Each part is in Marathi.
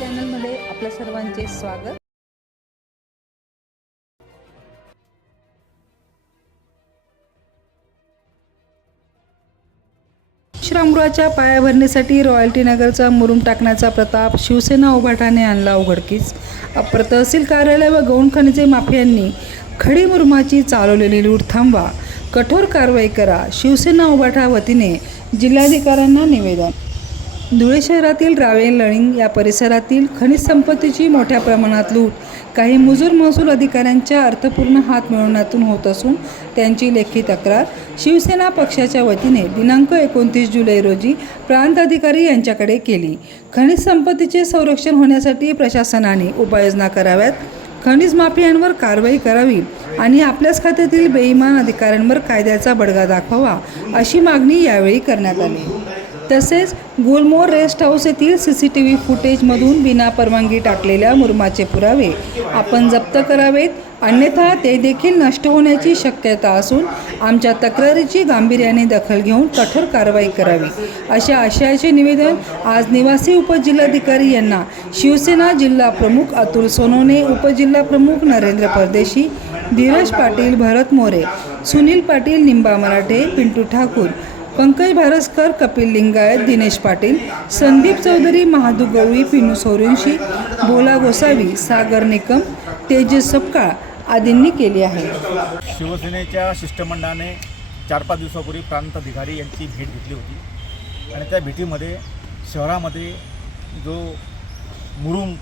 चॅनलमध्ये आपल्या सर्वांचे स्वागत. श्रामगृहाच्या पायाभरणीसाठी रॉयल्टी नगरचा मुरुम टाकण्याचा प्रताप शिवसेना उभाटाने आणला उघडकीस. अप्र तहसील कार्यालय व गौण खनिजे माफियांनी खडी मुरुमाची चालवलेली लूट थांबवा. कठोर कारवाई करा. शिवसेना उभाटा वतीने जिल्हाधिकाऱ्यांना निवेदन. धुळे शहरातील रावे लळिंग या परिसरातील खनिज संपत्तीची मोठ्या प्रमाणात लूट काही मुजूर महसूल अधिकाऱ्यांच्या अर्थपूर्ण हात मिळवण्यातून होत असून त्यांची लेखी तक्रार शिवसेना पक्षाच्या वतीने दिनांक एकोणतीस जुलै रोजी प्रांत अधिकारी यांच्याकडे केली. खनिज संपत्तीचे संरक्षण होण्यासाठी प्रशासनाने उपाययोजना कराव्यात. खनिज माफियांवर कारवाई करावी आणि आपल्याच खात्यातील बेईमान अधिकाऱ्यांवर कायद्याचा बडगा दाखवावा अशी मागणी यावेळी करण्यात आली. तसेच गुलमोर रेस्ट हाऊस येथील सी सी टी व्ही फुटेजमधून विना परवानगी टाकलेल्या मुरमाचे पुरावे आपण जप्त करावेत. अन्यथा ते देखील नष्ट होण्याची शक्यता असून आमच्या तक्रारीची गांभीर्याने दखल घेऊन कठोर कारवाई करावी. अशा आशयाचे निवेदन आज निवासी उपजिल्हाधिकारी यांना शिवसेना जिल्हा प्रमुख अतुल सोनोने उपजिल्हा प्रमुख नरेंद्र परदेशी धीरज पाटील भरत मोरे सुनील पाटील निंबा मराठे पिंटू ठाकूर पंकज भारसकर कपिल लिंगायत दिनेश पाटील संदीप चौधरी महादू गवळी पिनू सोरेंशी भोला गोसावी सागर निकम तेजस सपकाळ आदींनी केली आहे. शिवसेनेच्या शिष्टमंडळाने चार पाच दिवसापूर्वी प्रांत अधिकारी यांची भेट घेतली होती. आणि त्या भेटीमध्ये शहरामध्ये जो मुरुम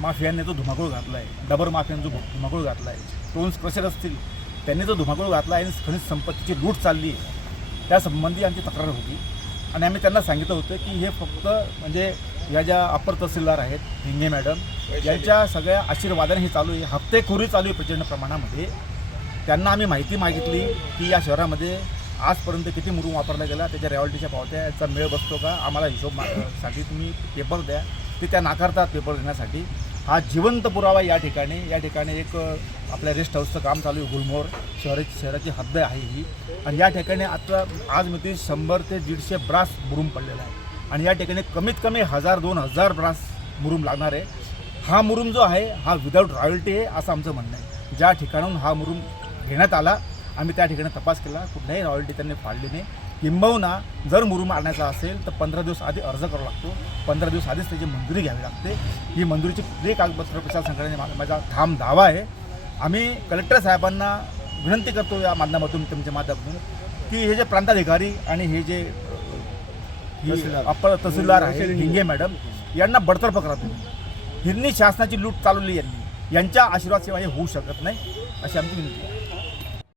माफियांनी जो धुमाकूळ घातला आहे डबर माफियांनी जो धुमाकूळ घातला आहे टोन्स क्रशर असतील त्यांनी जो धुमाकूळ घातला आहे आणि खनिज संपत्तीची लूट चालली आहे त्यासंबंधी आमची तक्रार होती. आणि आम्ही त्यांना सांगितलं होतं की हे फक्त म्हणजे या ज्या अप्पर तहसीलदार आहेत हिंगे मॅडम यांच्या सगळ्या आशीर्वादाने हे चालू आहे. हप्तेखोरी चालू आहे प्रचंड प्रमाणामध्ये. त्यांना आम्ही माहिती मागितली की या शहरामध्ये आजपर्यंत किती मुरुम वापरला गेला त्याच्या रॉयल्टीच्या पावत्या याचा मेळ बसतो का आम्हाला हिशोब मा साठी तुम्ही पेपर द्या. ते त्या नाकारतात पेपर देण्यासाठी हा जिवंत पुरावा या ठिकाणी या ठिकाणी एक आपल्या रेस्ट हाऊसचं काम चालू आहे गुलमोर शहराची शहराची हद्द आहे ही. आणि या ठिकाणी आता आज मी शंभर ते दीडशे ब्रास मुरुम पडलेला आहे. आणि या ठिकाणी कमीत कमी हजार दोन हजार ब्रास मुरुम लागणार आहे. हा मुरुम जो आहे हा विदाऊट रॉयल्टी आहे असं आमचं म्हणणं आहे. ज्या ठिकाणाहून हा मुरुम घेण्यात आला आम्ही त्या ठिकाणी तपास केला. कुठल्याही रॉयल्टी त्यांनी फाडली नाही. किंबहुना जर मुरुम आणायचा असेल तर पंधरा दिवस आधी अर्ज करावा लागतो. पंधरा दिवस आधीच त्याची मंजुरी घ्यावी लागते. ही मंजुरीची कुठलीही कागदपत्र प्रचार संघटनेने माझा ठाम दावा आहे. आम्ही कलेक्टर साहेबांना विनंती करतो या माध्यमातून तुमच्या माध्यमातून की हे जे प्रांताधिकारी आणि हे जे अप्पर तहसीलदार. आहे हिंगे मॅडम यांना बडतर्फ करा तुम्ही. हिरणी शासनाची लूट चालवली यांनी. यांच्या आशीर्वाद सेवा हे होऊ शकत नाही अशी आमची विनंती आहे.